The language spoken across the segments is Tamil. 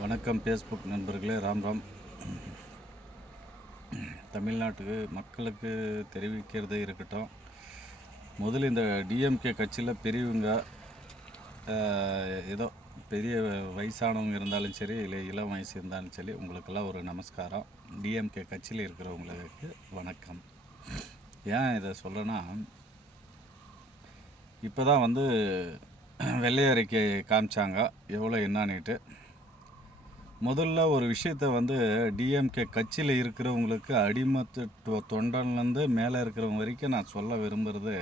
வணக்கம் ஃபேஸ்புக் நண்பர்களே, ராம் ராம். தமிழ்நாட்டுக்கு மக்களுக்கு தெரிவிக்கிறதே இருக்கட்டும். முதல்ல இந்த டிஎம்கே கட்சியில் பெரியவங்க, ஏதோ பெரிய வயசானவங்க இருந்தாலும் சரி, இல்லை இளம் வயசு இருந்தாலும் சரி, உங்களுக்கெல்லாம் ஒரு நமஸ்காரம். டிஎம்கே கட்சியில் இருக்கிறவங்களுக்கு வணக்கம். ஏன் இதை சொல்கிறேன்னா, இப்போ தான் வந்து வெள்ளை அறிக்கை காமிச்சாங்க எவ்வளோ என்னான்னுட்டு. முதல்ல ஒரு விஷயத்த வந்து டிஎம்கே கட்சியில் இருக்கிறவங்களுக்கு அடிமத்து தொண்டன்லேருந்து மேலே இருக்கிறவங்க வரைக்கும் நான் சொல்ல விரும்புகிறது,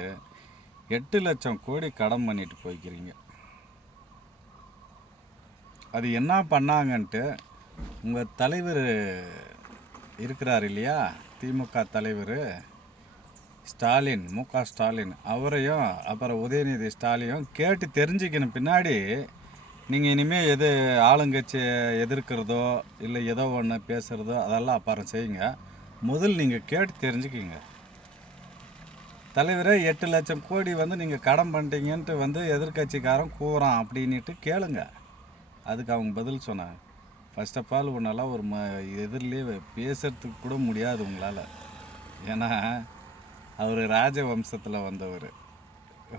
8,00,000 கோடி கடன் பண்ணிட்டு போய்க்கிறீங்க. அது என்ன பண்ணாங்கன்ட்டு உங்கள் தலைவர் இருக்கிறார் இல்லையா, திமுக தலைவர் ஸ்டாலின், மு.க. ஸ்டாலின், அவரையும் அப்புறம் உதயநிதி ஸ்டாலினையும் கேட்டு தெரிஞ்சுக்கணும். பின்னாடி நீங்கள் இனிமேல் எது ஆளுங்கட்சி எதிர்க்கிறதோ இல்லை ஏதோ ஒன்று பேசுகிறதோ அதெல்லாம் அப்புறம் செய்யுங்க. முதல் நீங்கள் கேட்டு தெரிஞ்சுக்கிங்க. தலைவரே 8,00,000 கோடி வந்து நீங்கள் கடன் பண்ணிட்டீங்கன்ட்டு வந்து எதிர்கட்சிக்காரன் கூறான் அப்படின்ட்டு கேளுங்க. அதுக்கு அவங்க பதில் சொன்னாங்க. ஃபர்ஸ்ட் ஆஃப் ஆல் ஒன்றெல்லாம் ஒரு எதிரிலே பேசுறதுக்கு கூட முடியாது உங்களால். ஏன்னா அவர் ராஜவம்சத்தில் வந்தவர்.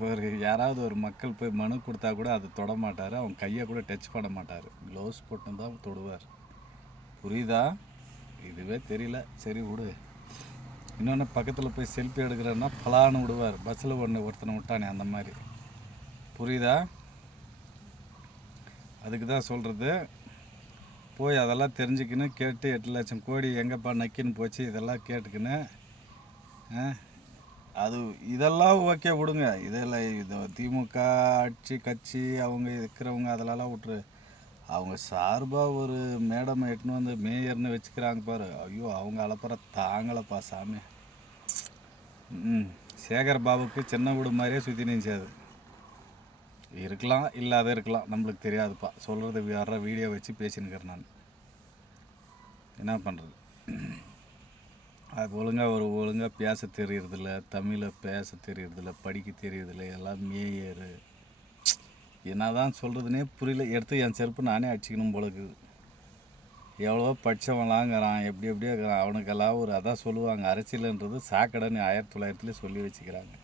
ஒரு யாராவது ஒரு மக்கள் போய் மனு கொடுத்தா கூட அது தொட மாட்டார், அவங்க கையை கூட டச் பண்ண மாட்டார், க்ளவுஸ் போட்டு தான் தொடுவார். புரியுதா? இதுவே தெரியல, சரி விடு. இன்னொன்று, பக்கத்தில் போய் செல்ஃபி எடுக்கிறேன்னா பலான்னு விடுவார். பஸ்ஸில் ஒருத்தனை விட்டானே அந்த மாதிரி. புரியுதா? அதுக்கு தான் சொல்கிறது, போய் அதெல்லாம் தெரிஞ்சுக்கின்னு கேட்டு 8,00,000 கோடி எங்கேப்பா நக்கின்னு போச்சு இதெல்லாம் கேட்டுக்கின்னு அது இதெல்லாம் ஓகே விடுங்க. இதெல்லாம் இது திமுக ஆட்சி கட்சி அவங்க இருக்கிறவங்க அதெல்லாம் விட்டுரு. அவங்க சார்பாக ஒரு மேடம் எட்டுன்னு வந்து மேயர்னு வச்சுக்கிறாங்க பாரு, ஐயோ அவங்க அலப்பற தாங்கலப்பா சாமி. சேகர் பாபுக்கு சின்ன வீடு மாதிரியே சுற்றி நினைச்சாது. இருக்கலாம், இல்லாத இருக்கலாம், நம்மளுக்கு தெரியாதுப்பா. சொல்கிறது வேற வீடியோ வச்சு பேசினுக்கிறேன் நான். என்ன பண்ணுறது? அது ஒழுங்காக பேச தெரியறதில்ல, தமிழை பேச தெரியறதில்ல, படிக்க தெரியறதில்ல, எல்லாம் மேயர். என்ன தான் சொல்கிறதுனே புரியல. எடுத்து என் செருப்பு நானே அடிச்சிக்கணும் போல இருக்குது. எவ்வளோ படித்தவன்லாங்கிறான், எப்படியோ இருக்கிறான். அவனுக்கெல்லாம் ஒரு அதான் சொல்லுவாங்க, அரசியல்ன்றது சாக்கடைன்னு 1900 சொல்லி வச்சுக்கிறாங்க.